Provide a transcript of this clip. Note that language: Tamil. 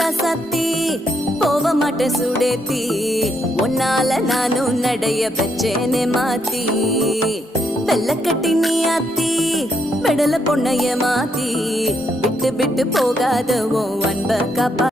ராசாத்தி போக மாட்டேன் சுடேத்தி உன்னால நானும் நடைய வச்சேனே மாத்தி வெள்ள கட்டி நீ ஆத்தி பெடல பொண்ணைய மாத்தி விட்டு விட்டு போகாத உன் அன்ப காப்பா